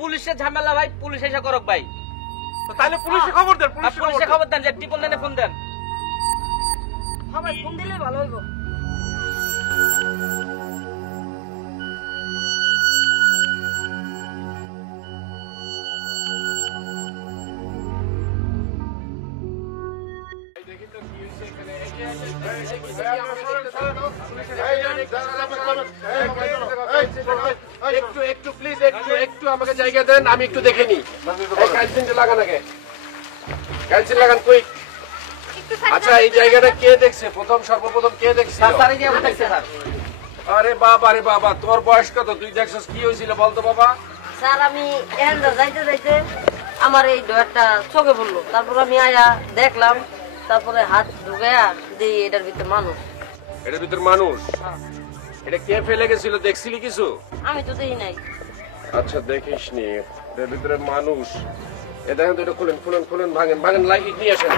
পুলিশের ঝামেলা ভাই, পুলিশ এসে করক ভাই। তাহলে পুলিশে খবর দেন, পুলিশে খবর দেন, যে টিপল লাইনে ফোন দেন। হ্যাঁ ভাই, ফোন দিলেই ভালো হইব। একটু আমাকে জায়গা দেন, আমি একটু দেখে নিই। লাগান আগে, ক্যান্সেল লাগান কুইক। আচ্ছা, এই জায়গাটা কে দেখছে? সর্বপ্রথম কে দেখছে? আরে বাবা, আরে বাবা, তোর বয়স কত? তুই দেখছিস? কি হয়েছিল বলতো বাবা? স্যার, আমি যাইতে যাইতে আমার এই ডয়ারটা চোখে পড়লো, তারপর আমি আয়া দেখলাম, তারপরে হাত ঢুকায়া দিই এটার ভিতরে মানুষ। এটার ভিতরে মানুষ? এটা কে ফেলে গেছিল? দেখছিলি কিছু? আমি তো দেখি নাই। আচ্ছা, দেখিস নি এটার ভিতরে মানুষ। এ দেখেন তো, এটা খুলেন খুলেন খুলেন, ভাঙেন ভাঙেন, লাইট নিয়ে আসেন।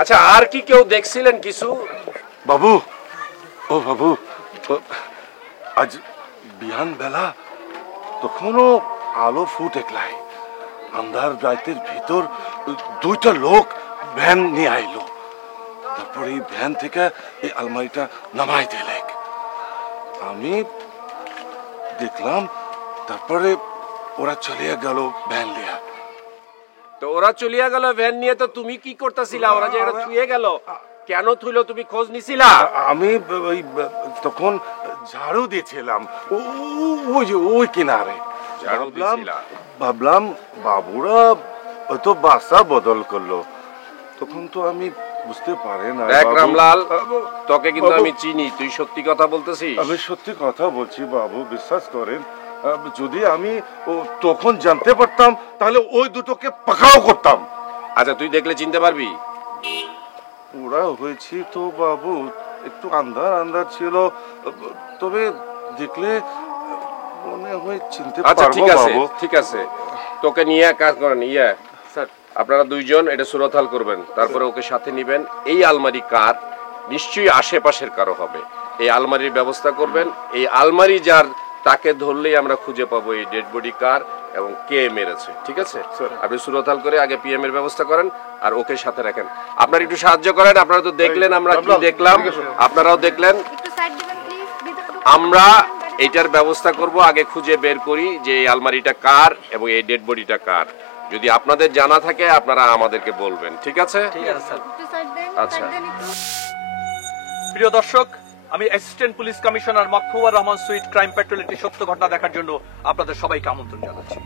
আচ্ছা, আর কি কেউ দেখছিলেন কিছু? বাবু, ও বাবু, আজ বিহান বেলা তখনও আলো ফুট একলাই, আন্ধার রাতের ভিতর দুইটা লোক ভ্যান নিয়ে আইলো। তারপর এই ভ্যান থেকে এই আলমারিটা নামাই দিলেক, আমি দেখলাম। তারপরে ওরা চলিয়া গেল ভ্যান নিয়ে। তো ওরা চলিয়া গেল ভ্যান নিয়ে, তো তুমি কি করতেছিলা? ওরা যে এটা থুয়ে গেল, কেন থুইলো? তুমি খোঁজ নিছিলা? আমি তখন ঝাড়ু দিয়েছিলাম ওই যে ওই কিনারে। ভাবলাম বাবুরা হয়তো বাসা বদল করলো, তখন তো আমি বুঝতে পারি না। দেখ রামলাল, তোকে কিন্তু আমি চিনি, তুই সত্যি কথা বলতেছিস? আমি সত্যি কথা বলছি বাবু, বিশ্বাস করেন। যদি আমি তখন জানতে পারতাম তাহলে ওই দুটোকে পাকাও করতাম। আচ্ছা, তুই দেখলে চিনতে পারবি? ওরা হয়েছি তো বাবু, একটু আন্ধার আন্ধার ছিল, তবে দেখলে মনে হয় চিনতে পারবো। আচ্ছা, ঠিক আছে ঠিক আছে, তোকে নিয়ে কাজ করেন। স্যার, আপনারা দুইজন এটা সুরতাল করবেন, তারপরে ওকে সাথে নিবেন। এই আলমারি কার? নিশ্চয়ই আশেপাশের কারো হবে। এই আলমারির ব্যবস্থা করবেন। এই আলমারি যার, তাকে ধরলেই আমরা খুঁজে পাবো এই ডেড বডি কার এবং কে মেরেছে। ঠিক আছে, আপনি সুরতাল করে আগে পিএম এর ব্যবস্থা করেন আর ওকে সাথে রাখেন। আপনারা একটু সাহায্য করেন। আপনারা তো দেখলেন আমরা কি দেখলাম, আপনারাও দেখলেন। আমরা এইটার ব্যবস্থা করব, আগে খুঁজে বের করি যে এই আলমারিটা কার এবং এই ডেড বডিটা কার। যদি আপনাদের জানা থাকে আপনারা আমাদেরকে বলবেন, ঠিক আছে? ঠিক আছে স্যার। আচ্ছা। প্রিয় দর্শক, আমি assistant police commissioner Makfur Rahman সুইট ক্রাইম পেট্রোল একটি সত্য ঘটনা দেখার জন্য আপনাদের সবাইকে আমন্ত্রণ জানাচ্ছি।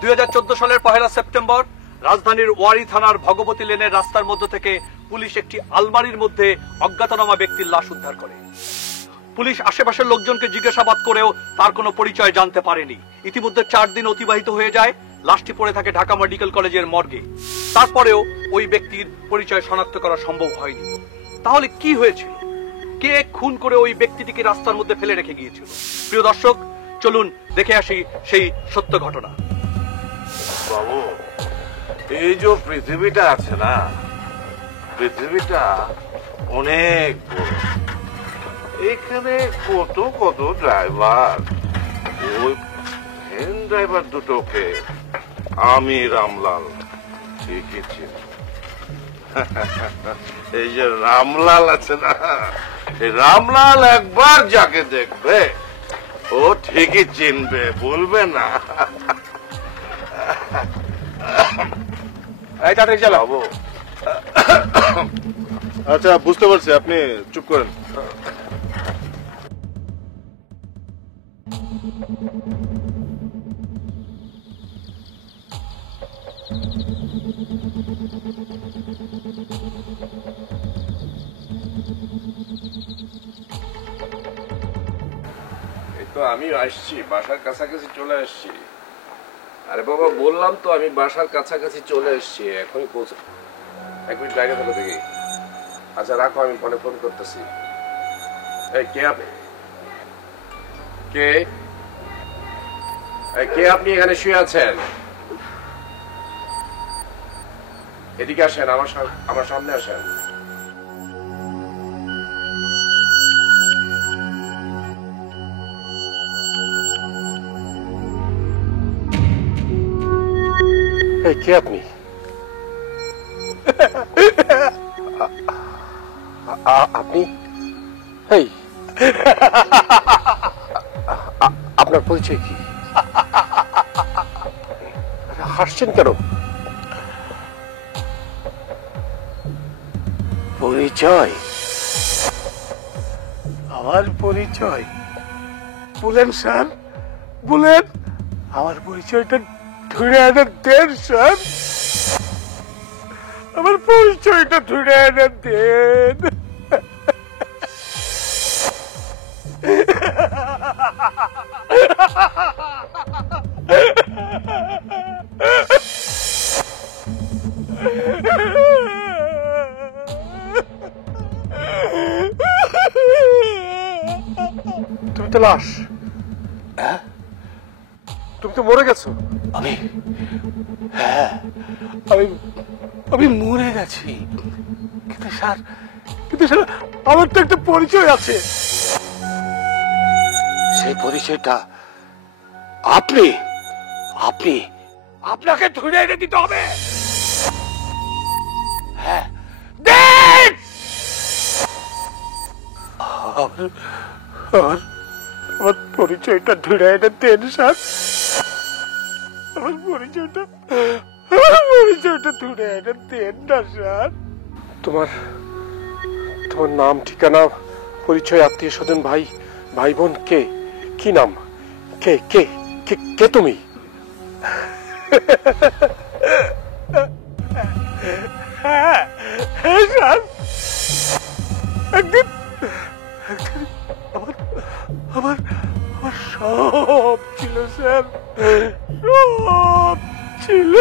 2014 সালের 1 সেপ্টেম্বর রাজধানীর ওয়ারি থানার ভগবতী লেনের রাস্তার মধ্য থেকে পুলিশ একটি আলমারির মধ্যে অজ্ঞাতনামা ব্যক্তির লাশ উদ্ধার করে। পুলিশ আশেপাশের লোকজনকে জিজ্ঞাসাবাদ করেও তার কোনো পরিচয় জানতে পারেনি। ইতিমধ্যে 4 দিন অতিবাহিত হয়ে যায়। লাশটি পড়ে থাকে ঢাকা মেডিকেল কলেজের মর্গে। তারপরেও ওই ব্যক্তির পরিচয় শনাক্ত করা সম্ভব হয়নি। তাহলে কি হয়েছিল? কে খুন করে ওই ব্যক্তিটিকে রাস্তার মধ্যে ফেলে রেখে গিয়েছিল? প্রিয় দর্শক, চলুন দেখে আসি সেই সত্য ঘটনা। বাবু, এই যে পৃথিবীটা আছে না, পৃথিবীটা অনেক বড়। এখানে কত কত ড্রাইভার। ওই ভ্যান ড্রাইভার দুটোকে আমি রামলাল ঠিকই চিনি। এই যে রামলাল আছে না, এই রামলাল একবার যাকে দেখবে ও ঠিকই চিনবে, বলবে না। এই তাড়াতাড়ি চালাও। বাবু, আচ্ছা বুঝতে পারছি, আপনি চুপ করেন। এই তো আমি আসছি, বাসার কাছাকাছি চলে আসছি। আরে বাবা, বললাম তো আমি বাসার কাছাকাছি চলে এসেছি, এখনই পৌঁছে। 1 মিনিট লাইনে থাকো দেখি। আচ্ছা রাখো, আমি ফোন করতেছি। এই কে আপনি? কে কে আপনি এখানে শুয়ে আছেন? এদিকে আসেন, আমার সামনে আসেন। কে আপনি? আপনি এই আপনার পরিচয় কি? হাসছেন কেন? পরিচয়? আমার পরিচয় বলেন স্যার, বলেন। আমার পরিচয়টা ধরে এনে দেন স্যার, আমার পরিচয়টা ধরে এনে দেন। তুমি তো লাশ, তুমি তো মরে গেছো। আমি হ্যাঁ, আমি আমি মরে গেছি, কিন্তু স্যার আমার তো একটা পরিচয় আছে। সেই পরিচয়টা আপনি আপনি আপনাকে ধরে এনে দিতে হবে। হ্যাঁ, দেন। আমার পরিচয়টা ধরে এনে দেন স্যার, আমার পরিচয়টা ধরে এনে দেন না স্যার। তোমার নাম, ঠিকানা, পরিচয়, আত্মীয় স্বজন, ভাই বোন, কে, কি নাম, কে কে কে কে তুমি? হ্যাঁ স্যার, একদিন আমার সব ছিল স্যার, সব ছিল।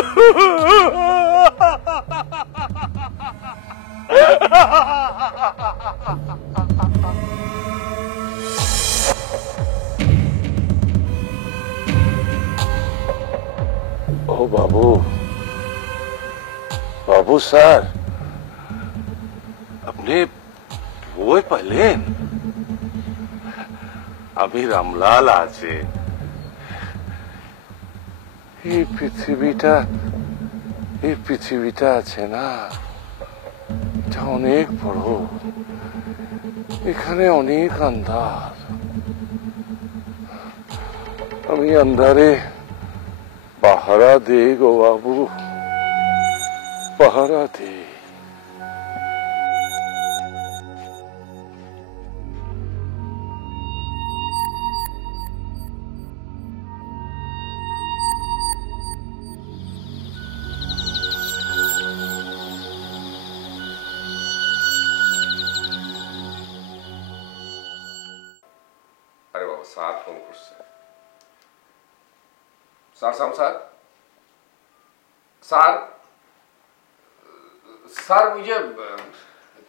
ও বাবু, বাবু স্যার, আপনি ভয় পাইলেন? আমি রামলাল আছে। এই পৃথিবীটা আছে না, এটা অনেক বড়, এখানে অনেক আন্ধার। আমি আন্ধারে পাহারা দে গো বাবু, পাহারা দে। আরে বাবা, স্যার ফোন করছে। স্যার স্যার স্যার স্যার ওই যে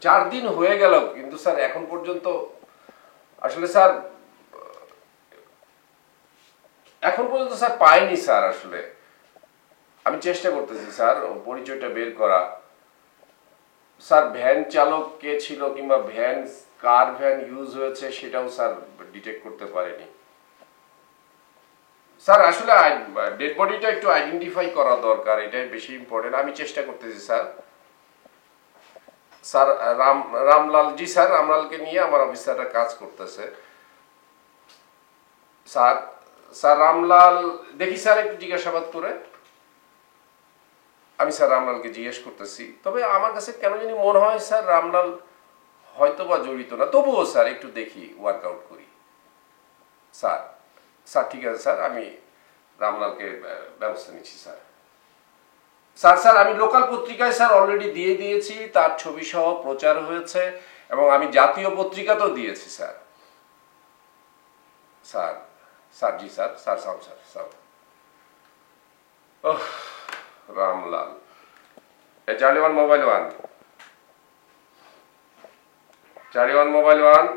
4 দিন হয়ে গেল, কিন্তু স্যার এখন পর্যন্ত আসলে স্যার এখন পর্যন্ত স্যার পাইনি স্যার। আসলে আমি চেষ্টা করতেছি স্যার পরিচয়টা বের করা। স্যার ভ্যান চালক কে ছিল কিংবা ভ্যান কার ভ্যান ইউজ হয়েছে সেটাও স্যার ডিটেক্ট করতে পারেনি স্যার। আসলে ডেড বডিটা একটু আইডেন্টিফাই করা দরকার, এটাই বেশি ইম্পর্টেন্ট। আমি চেষ্টা করতেছি স্যার। স্যার রামলাল, জি স্যার, রামলালকে নিয়ে আমার অফিসাররা কাজ করতেছে স্যার। স্যার রামলাল, দেখি স্যার একটু জিজ্ঞাসাবাদ করে। আমি স্যার রামলালকে জিজ্ঞেস করতেছি, তবে আমার কাছে কেন জানি মনে হয় স্যার রামলাল হয়তো বা জড়িত না। তবুও স্যার একটু দেখি, ওয়ার্কআউট করি স্যার। স্যার ঠিক আছে স্যার, আমি রামলালকে ব্যবস্থা নিচ্ছি স্যার। স্যার স্যার আমি লোকাল পত্রিকায় স্যার অলরেডি দিয়ে দিয়েছি, তার ছবি সহ প্রচার হয়েছে এবং আমি জাতীয় পত্রিকাতেও দিয়েছি sir. Sir sir ji sir, sir sir sir sir oh Ramlal, Charlie 1 mobile 1, Charlie 1 mobile 1।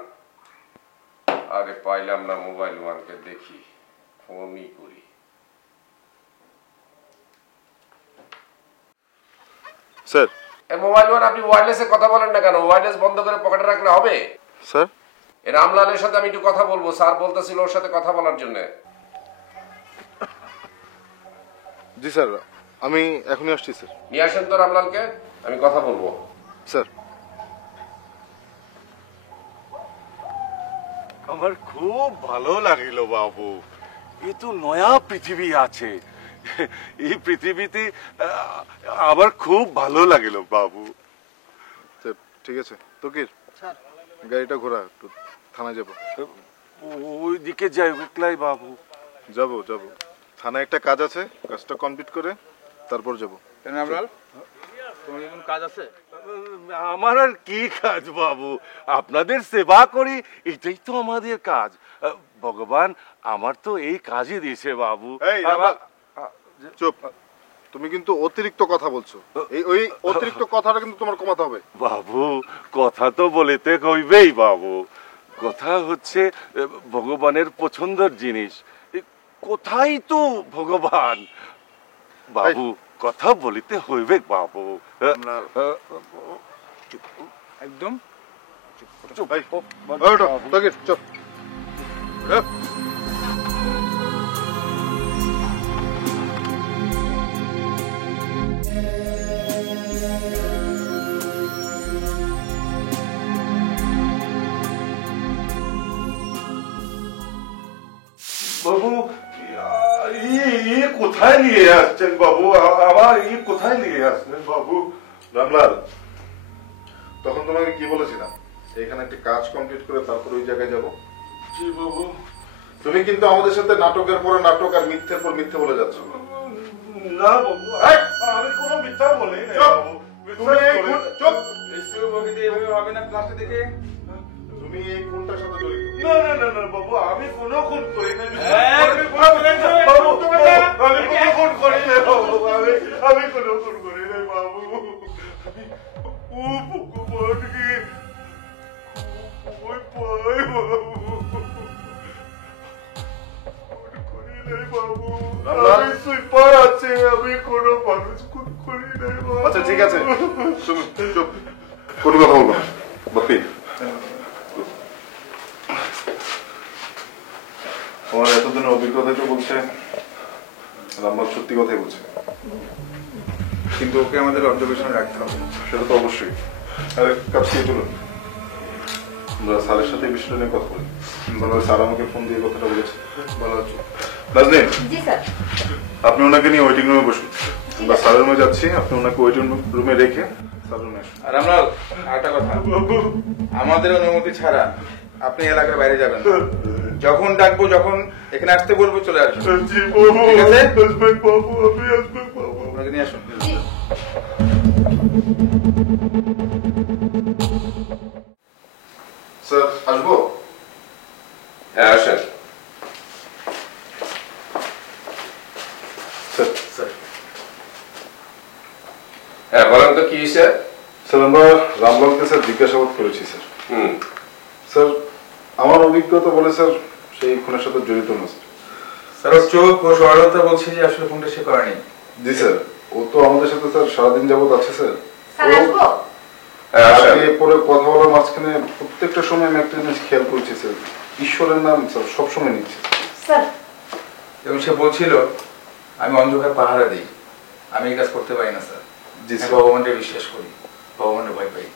আরে পাইলাম না মোবাইল 1কে, দেখি ফোনই করি। স্যার এই মোবাইল 1 আপনি ওয়্যারলেসে কথা বলেন না কেন? ওয়্যারলেস বন্ধ করে পকেটে রাখলে হবে? স্যার, এই রামলালের সাথে আমি একটু কথা বলবো, স্যার বলতেছিল ওর সাথে কথা বলার জন্য। জি স্যার, আমি এখনই আসছি স্যার। নিয়ে আসেন তো রামলালকে, আমি কথা বলবো। স্যার, আমার খুব ভালো লাগিল বাবু। এ তো নয়া পৃথিবী আছে, এই পৃথিবীতে আমার খুব ভালো লাগিল বাবু। স্যার ঠিক আছে। তকির, গাড়িটা ঘোরা, একটু থানায় যাবো। ওইদিকে যাই একলাই বাবু? যাবো যাবো, থানায় একটা কাজ আছে, কাজটা কমপ্লিট করে তারপর যাবো। রামলাল, তোমার কি কোনো কাজ আছে? আমার আর কি কাজ বাবু, আপনাদের সেবা করি, এটাই তো আমাদের কাজ। ভগবান আমার তো এই কাজই দিয়েছে বাবু। চুপ, তুমি কিন্তু অতিরিক্ত কথা বলছো। ওই অতিরিক্ত কথাটা কিন্তু তোমার কমাতে হবে। বাবু কথা তো বলিতে কইবেই বাবু, কথা হচ্ছে ভগবানের পছন্দের জিনিস, কোথায় তো ভগবান বাবু, কথা বলিতে হইবে বাবু। একদম চুপ। বাবু কোথায় নিয়ে আসছেন বাবু? আমার কোথায় নিয়ে আসছেন বাবু? রামলাল, তখন তোমাকে কি বলেছিলাম, এখানে একটা কাজ কমপ্লিট করে তারপর ওই জায়গায় যাবো। জি বাবু। তুমি কিন্তু আমাদের সাথে নাটকের পর নাটক আর মিথ্যের পর মিথ্যে বলে যাচ্ছ। না বাবু, আমি কোনো মিথ্যা বলি না বাবু। তুমি এই খুনটার সাথে জড়িত। না না না না বাবু, আমি কোনো খুন করি না। আমি কোনো খুন করি না বাবু। ও ভগবানকে ওই পাই বাবু, করি নাই বাবু। আমি সুইপার আছে, আমি কোনো মানুষ খুন করি নাই বাবু। আচ্ছা ঠিক আছে, তুমি চুপ, কোনো কথা বলবো না। বাপি, আমার এতদিনের অভিজ্ঞতাটা বলছে রামলাল সত্যি কথাই বলছে, কিন্তু ওকে আমাদের অবজারভেশনে রাখতে হবে। সেটা তো অবশ্যই। আরে কাজ কি চলুন, আমরা স্যারের সাথে এই বিষয়টা নিয়ে কথা বলি। স্যার আমাকে ফোন দিয়ে কথাটা বলেছে। ভালো আছে। নাজনীন, জি স্যার। আপনি ওনাকে নিয়ে ওয়েটিং রুমে বসুন। আমরা স্যারের রুমে যাচ্ছি, আপনি ওনাকে ওয়েটিং রুমে রেখে স্যার রুমে আসুন। আর আমরা আরেকটা কথা, আমাদের অনুমতি ছাড়া আপনি এলাকার বাইরে যাবেন না। যখন ডাকবো, যখন এখানে আসতে বলবো, চলে আসবেন। ঠিক আছে? ওনাকে নিয়ে আসুন। স্যার আসবো? হ্যাঁ আসেন। স্যার স্যার হ্যাঁ বলেন তো কি হয়েছে? স্যার আমরা রামলালকে স্যার জিজ্ঞাসাবাদ করেছি স্যার। স্যার আমার অভিজ্ঞতা বলে স্যার সেই খুনের সাথে জড়িত না স্যার। স্যার ওর চোখ ও সরলতা বলছে যে আসলে ফোনটা সে করেনি। জি স্যার, ও তো আমাদের সাথে স্যার সারাদিন যাবত আছে স্যার। হ্যাঁ আসেন। আগে পরে কথা বলার মাঝখানে প্রত্যেকটা সময় আমি একটা জিনিস খেয়াল করছি স্যার, ঈশ্বরের নাম স্যার সবসময় নিচ্ছে স্যার এবং সে বলছিল আমি অন্ধকার পাহারা দিই, আমি এই কাজ করতে পারি না স্যার। জি আমি স্যার। ভগবানকে বিশ্বাস করি, ভগবানের ভয় পাই।